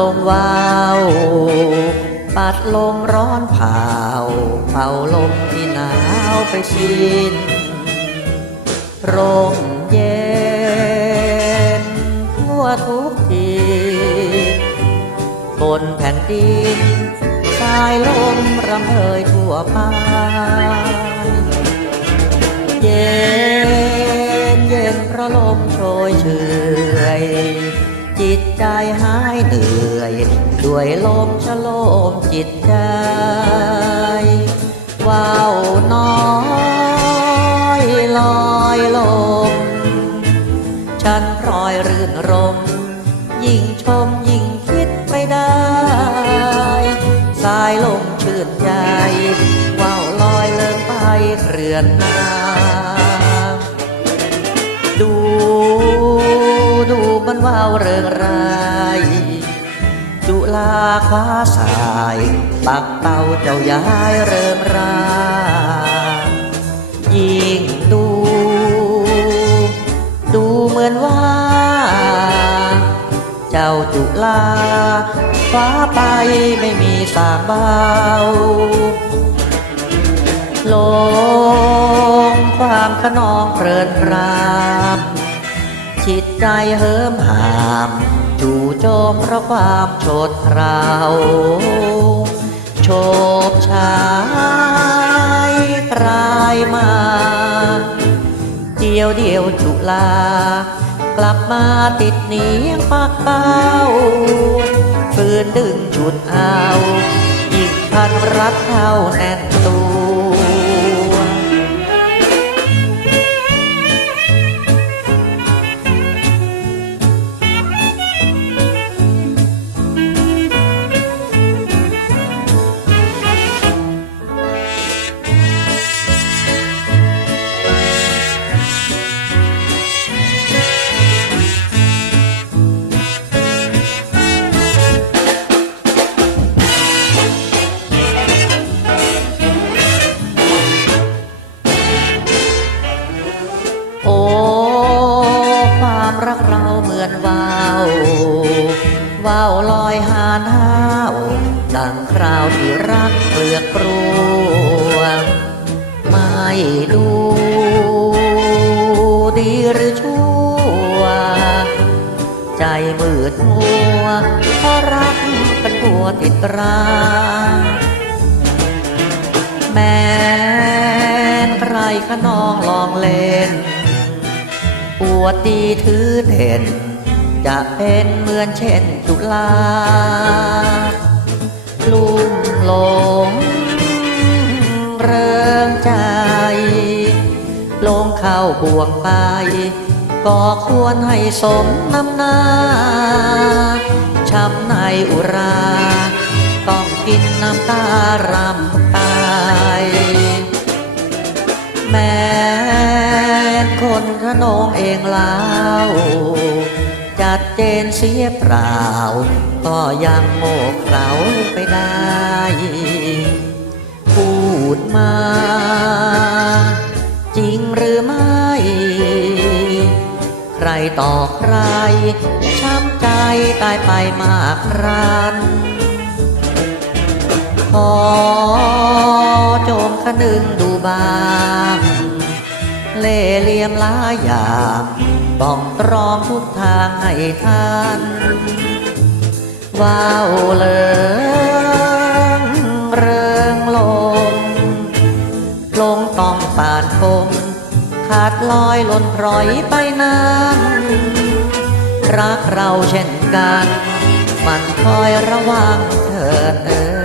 ลมวาว ปัดลมร้อนเผาเป่าลมที่หนาวไปชินร่มเย็น ทั่วทุกทีบนแผ่นดินสายลมรำเฮยทั่วไป จิตใจหายเหนื่อย ด้วยลมชะโลมจิตใจ ว้าวน้อยลอยลม ฉันพลอยรื่นรม ยิ่งชมยิ่งคิดไปได้ สายลมชื่นใจว่าวลอยเลิงไปเรือนน้ำ ดูมันว่าวเริงรายจุลาคว้าสาย ปักเต้าเจ้าย้ายเริงรายิ่งดู ดูเหมือนว่า เจ้าจุลาฟ้าไปไม่มีสางเบาลงความขนองเพลินพราม จิตใจเหิมหามจู่โจมเพราะความโฉดเราโฉบชายตรายมา เดียวเดียวจุลากลับมาติดเหนียงปากเป้าฝืนดึงจุดเอายิ่งพันรัดเข้าแน่นตัว ลอยหาน้าวดังคราวที่รักเปลือกปรวงไม่ดูดีหรือชั่ว ใจมืดมัวเพราะรักเป็นผัวติดราแม้นใครขนองลองเล่น ปวดดีถือเด่น จะเป็นเหมือนเช่นจุลาลุ่มหลงเริงใจ ลงเข้าบ่วงไป ก็ควรให้สมน้ำหน้าช้ำในอุรา ต้องกินน้ำตารา ดเจนเสียเปล่า ก็ยังโมกเราไปได้ พูดมา จริงหรือไม่ ใครต่อใคร ช้ำใจตายไปมากรันขอจงคนึงดูบาง เล่เหลี่ยมหลายอย่าง บ้องตรองทุกทางให้ทันว้าวเลิงเริงลมลงต้องป่านคม ขาดลอยหล่นพลอยไปนั้นรักเราเช่นกัน มันคอยระวังเถิดเอ่